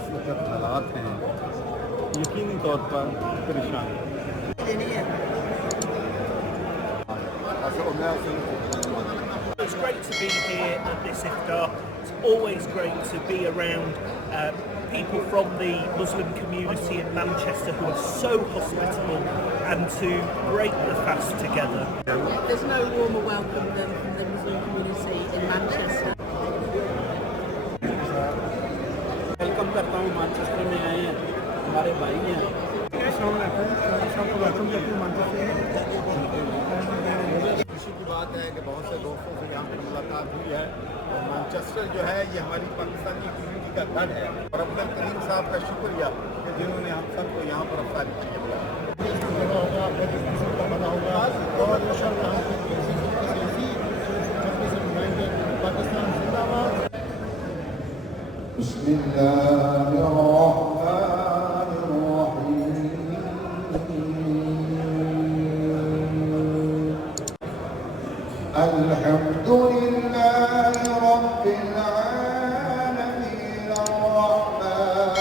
اس وقت حالات ہیں یقینی طور پر پریشان. It's great to be here at this iftar. It's always great to be around people from the Muslim community in Manchester who are so hospitable and to break the fast together. There's no warmer welcome than from the Muslim community in Manchester. Welcome کرتا ہوں. Manchester میں آئے ہیں, ہمارے بھائی ہیں. خوشی کی بات ہے کہ بہت سے دوستوں سے یہاں پر ملاقات ہوئی ہے اور مانچسٹر جو ہے یہ ہماری پاکستانی کمیونٹی کا گھر ہے اور عبد الکریم صاحب کا شکریہ کہ جنہوں نے ہم سب کو یہاں پر افطاری کی ہے. بسم الله الرحمن الرحيم الحمد لله رب العالمين الرحمن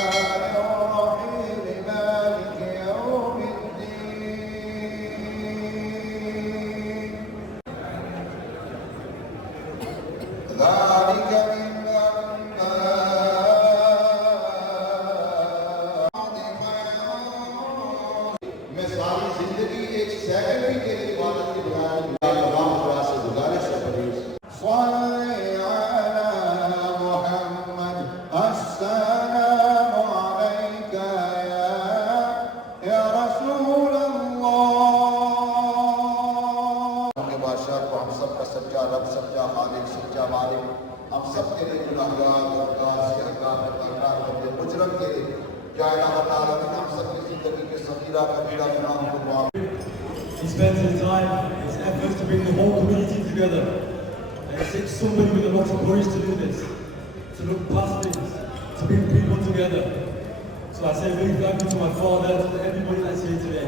الرحيم مالك يوم الدين ذلك من He spends his time, his efforts to bring the whole community together. And it takes somebody with a lot of courage to do this, to look past things, to bring people together. So I say a big thank you to my father, to everybody that's here today.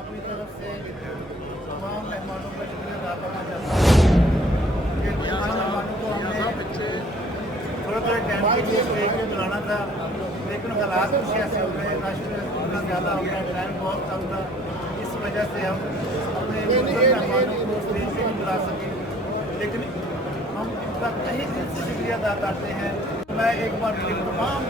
اپنی طرف سے تمام مہمانوں کا شکریہ ادا کرنا چاہتا ہوں کہ تمام مہمانوں کو ہم نے تھوڑے تھوڑے ٹائم کے لیے اسٹیج پہ بلانا تھا لیکن حالات کچھ ایسے ہو گئے رش اتنا زیادہ ہو گیا ٹائم بہت کم تھا اس وجہ سے ہم اپنے مہمانوں کو اسٹیج پہ نہیں بلا سکے لیکن ہم ان کا تہہ دل سے شکریہ ادا کرتے ہیں. میں ایک بار پھر تمام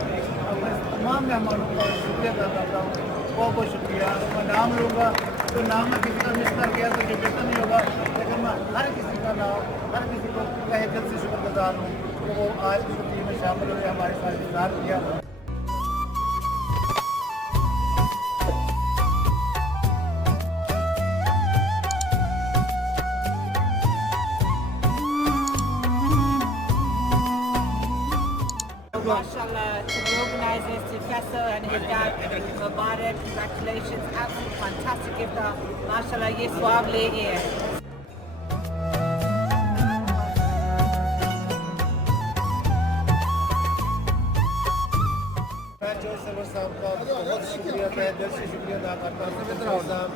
مہمانوں کا شکریہ ادا کرتا ہوں. بہت بہت شکریہ. میں نام لوں گا تو نام میں کسی کا مس کر گیا تو جو بہتر نہیں ہوگا لیکن میں ہر کسی کا نام ہر کسی کو تہہ دل سے شکر گزار ہوں کہ وہ آج اس ٹیم میں شامل ہوئے ہمارے ساتھ انتظار کیا. MashaAllah, to the organisers, to Faisal and his dad, Mubarak, congratulations, absolutely fantastic iftar. MashaAllah, ye swab le hai. میں جو سرور صاحب کا بہت شکریہ تہہ دل سے شکریہ ادا کرتا ہوں. صاحب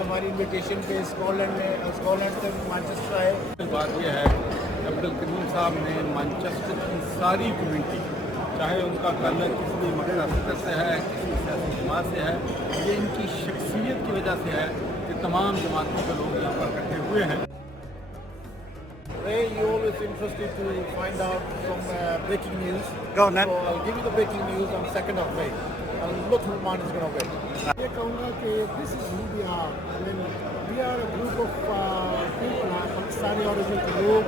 ہماری انویٹیشن پہ اسکاٹ لینڈ سے مانچسٹر آئے. بات یہ ہے کہ عبد الکریم صاحب نے مانچسٹر کی ساری کمیونٹی, چاہے ان کا تعلق کسی بھی مقصد سے ہے, کسی سیاسی جماعت سے ہے, یہ ان کی شخصیت کی وجہ سے ہے کہ تمام جماعتوں کے لوگ یہاں پر اکٹھے ہوئے ہیں. Ray, you're always interested to find out some breaking news. Go on then. So I'll give you the breaking news on 2nd of May. And look who man is going to win. یہ کہوں گا کہ this is who we are. I mean, we are a group of people, Pakistani origin کے لوگ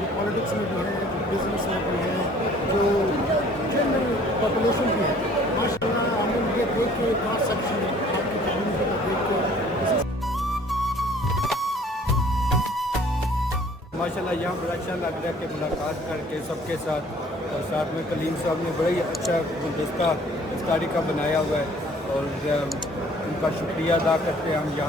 جو politics میں بھی ہیں, جو بزنس میں بھی ہیں, جو جنرل پاپولیشن بھی ہے. ماشاء اللہ ہم یہ دیکھ کے کراس سیکشن آپ کی کمیونٹی کو دیکھ کے ماشاء اللہ یہاں بڑا اچھا لگ رہا ہے کہ ملاقات کر کے سب کے ساتھ, اور ساتھ میں کلیم صاحب نے بڑا ہی اچھا گلدستہ افطاری کا بنایا ہوا ہے اور ان کا شکریہ ادا کرتے ہیں ہم. یہاں